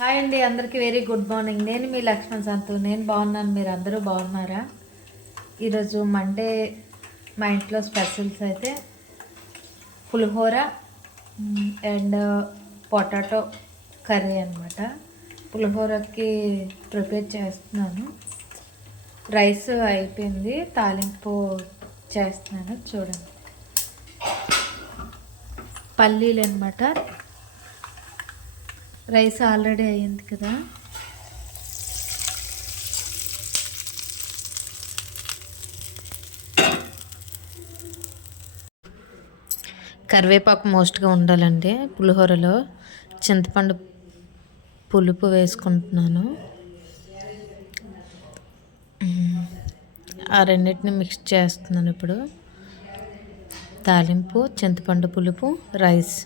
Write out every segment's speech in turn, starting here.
Hi అండి, అందరికీ very good morning. నేను మీ లక్ష్మణ్ సంతు. నేను బాగున్నాను, మీరు అందరూ బాగున్నారా? ఈరోజు మండే మా ఇంట్లో స్పెషల్స్ అయితే పులిహోర అండ్ పొటాటో కర్రీ అనమాట. పులిహోరకి ప్రిపేర్ చేస్తున్నాను. రైస్ అయిపోయింది, తాలింపు చేస్తున్నాను. చూడండి, పల్లీలు అనమాట. రైస్ ఆల్రెడీ అయ్యింది కదా. కరివేపాకు మోస్ట్గా ఉండాలండి పులిహోరలో. చింతపండు పులుపు వేసుకుంటున్నాను. ఆ రెండింటిని మిక్స్ చేస్తున్నాను ఇప్పుడు. తాలింపు, చింతపండు పులుపు, రైస్.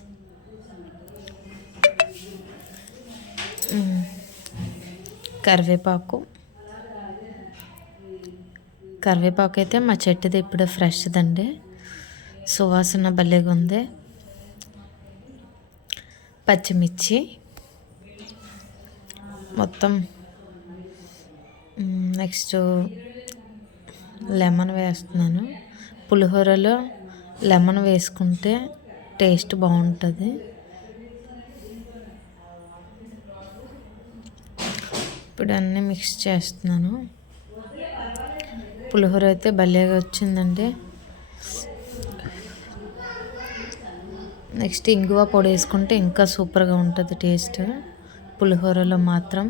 కరివేపాకు అయితే మా చెట్టుది ఇప్పుడు ఫ్రెష్దండి, సువాసన భలేగా ఉంది. పచ్చిమిర్చి మొత్తం. నెక్స్ట్ లెమన్ వేస్తున్నాను. పులిహోరలో లెమన్ వేసుకుంటే టేస్ట్ బాగుంటుంది. ఇప్పుడు అన్నీ మిక్స్ చేస్తున్నాను. పులిహోర అయితే భలేగా వచ్చిందండి. నెక్స్ట్ ఇంగువ పొడి వేసుకుంటే ఇంకా సూపర్గా ఉంటుంది టేస్ట్ పులిహోరలో మాత్రం.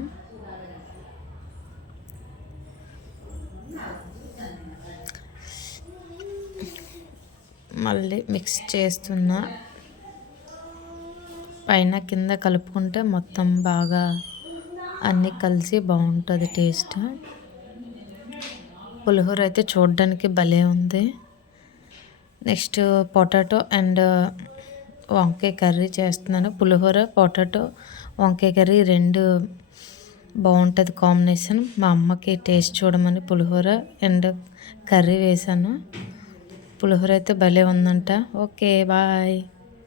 మళ్ళీ మిక్స్ చేస్తున్నా. పైన కింద కలుపుకుంటే మొత్తం బాగా అన్నీ కలిసి బాగుంటుంది టేస్ట్. పులిహోర అయితే చూడడానికి భలే ఉంది. నెక్స్ట్ పొటాటో అండ్ వంకాయ కర్రీ చేస్తున్నాను. పులిహోర, పొటాటో, వంకాయ కర్రీ రెండు బాగుంటుంది కాంబినేషన్. మా అమ్మకి టేస్ట్ చూడమని పులిహోర అండ్ కర్రీ వేశాను. పులిహోర అయితే భలే ఉందంట. Okay, bye.